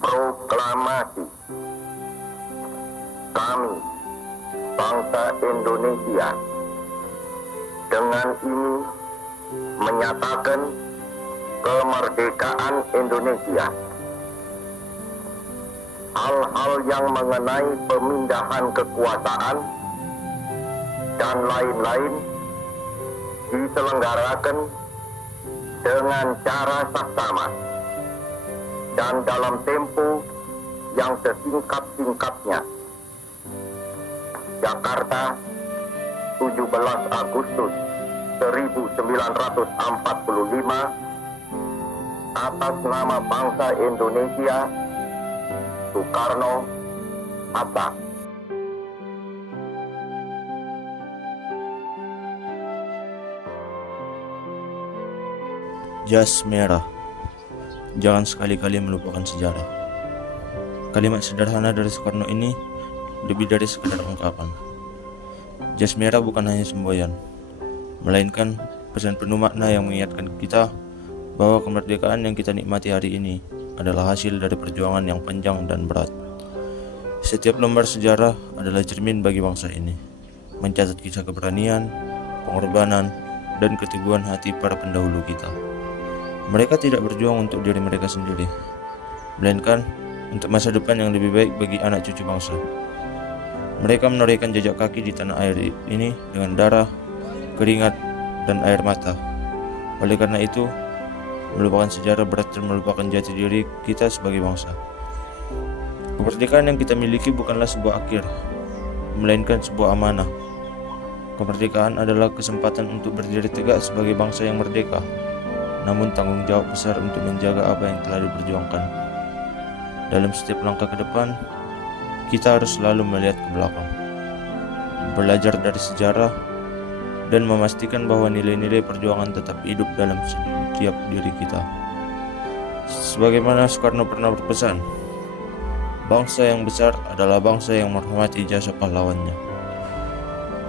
Proklamasi. Kami, bangsa Indonesia, dengan ini menyatakan kemerdekaan Indonesia. Hal-hal yang mengenai pemindahan kekuasaan dan lain-lain diselenggarakan dengan cara saksama dan dalam tempo yang sesingkat-singkatnya. Jakarta, 17 Agustus 1945, atas nama bangsa Indonesia, Soekarno, Hatta. Jas merah. Jangan sekali-kali melupakan sejarah. Kalimat sederhana dari Soekarno ini lebih dari sekadar ungkapan. Jas merah bukan hanya semboyan, melainkan pesan penuh makna yang mengingatkan kita bahwa kemerdekaan yang kita nikmati hari ini adalah hasil dari perjuangan yang panjang dan berat. Setiap lembar sejarah adalah cermin bagi bangsa ini, mencatat kisah keberanian, pengorbanan, dan keteguhan hati para pendahulu kita. Mereka tidak berjuang untuk diri mereka sendiri, melainkan untuk masa depan yang lebih baik bagi anak cucu bangsa. Mereka menorehkan jejak kaki di tanah air ini dengan darah, keringat, dan air mata. Oleh karena itu, melupakan sejarah berarti melupakan jati diri kita sebagai bangsa. Kemerdekaan yang kita miliki bukanlah sebuah akhir, melainkan sebuah amanah. Kemerdekaan adalah kesempatan untuk berdiri tegak sebagai bangsa yang merdeka, namun tanggung jawab besar untuk menjaga apa yang telah diperjuangkan. Dalam setiap langkah ke depan, kita harus selalu melihat ke belakang, belajar dari sejarah, dan memastikan bahwa nilai-nilai perjuangan tetap hidup dalam setiap diri kita. Sebagaimana Soekarno pernah berpesan, bangsa yang besar adalah bangsa yang menghormati jasa pahlawannya.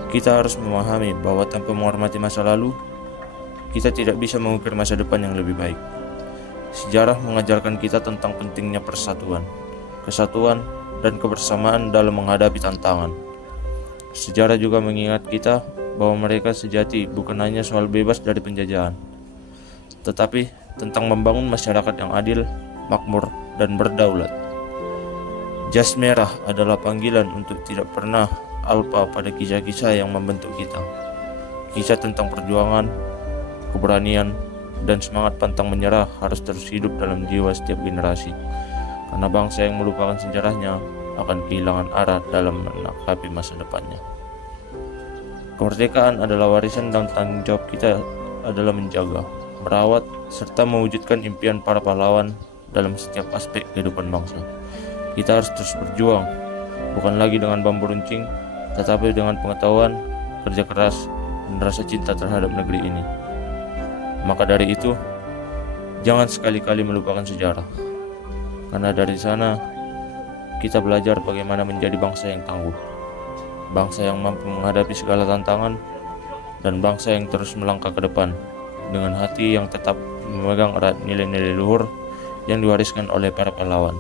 Kita harus memahami bahwa tanpa menghormati masa lalu, kita tidak bisa mengukir masa depan yang lebih baik. Sejarah mengajarkan kita tentang pentingnya persatuan, kesatuan, dan kebersamaan dalam menghadapi tantangan. Sejarah juga mengingat kita bahwa mereka sejati bukan hanya soal bebas dari penjajahan, tetapi tentang membangun masyarakat yang adil, makmur, dan berdaulat. Jas merah adalah panggilan untuk tidak pernah alpa pada kisah-kisah yang membentuk kita. Kisah tentang perjuangan, keberanian, dan semangat pantang menyerah harus terus hidup dalam jiwa setiap generasi, karena bangsa yang melupakan sejarahnya akan kehilangan arah dalam menghadapi masa depannya. Kemerdekaan adalah warisan dan tanggung jawab kita adalah menjaga, merawat, serta mewujudkan impian para pahlawan dalam setiap aspek kehidupan bangsa. Kita harus terus berjuang, bukan lagi dengan bambu runcing, tetapi dengan pengetahuan, kerja keras, dan rasa cinta terhadap negeri ini. Maka dari itu, jangan sekali-kali melupakan sejarah, karena dari sana kita belajar bagaimana menjadi bangsa yang tangguh, bangsa yang mampu menghadapi segala tantangan, dan bangsa yang terus melangkah ke depan dengan hati yang tetap memegang erat nilai-nilai luhur yang diwariskan oleh para pahlawan.